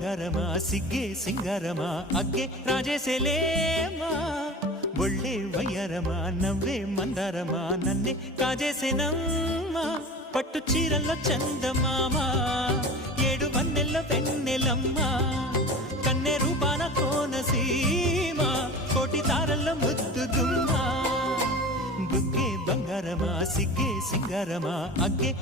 బంగారమా సిగ్గే సింగారమా అగ్గే రాజేసేలేమా ఒళ్ళే వయ్యారమా నవ్వే మందారమా నన్నే కాజేసేనమ్మా పట్టు చీరల్లో చందమామా ఏడు వన్నెల్లో వెన్నెలమ్మా కన్నె రూపాన కోనసీమ కోటి తారల్లో ముద్దుగుమ్మా బుగ్గే బంగారమా సిగ్గే సింగారమా అగ్గే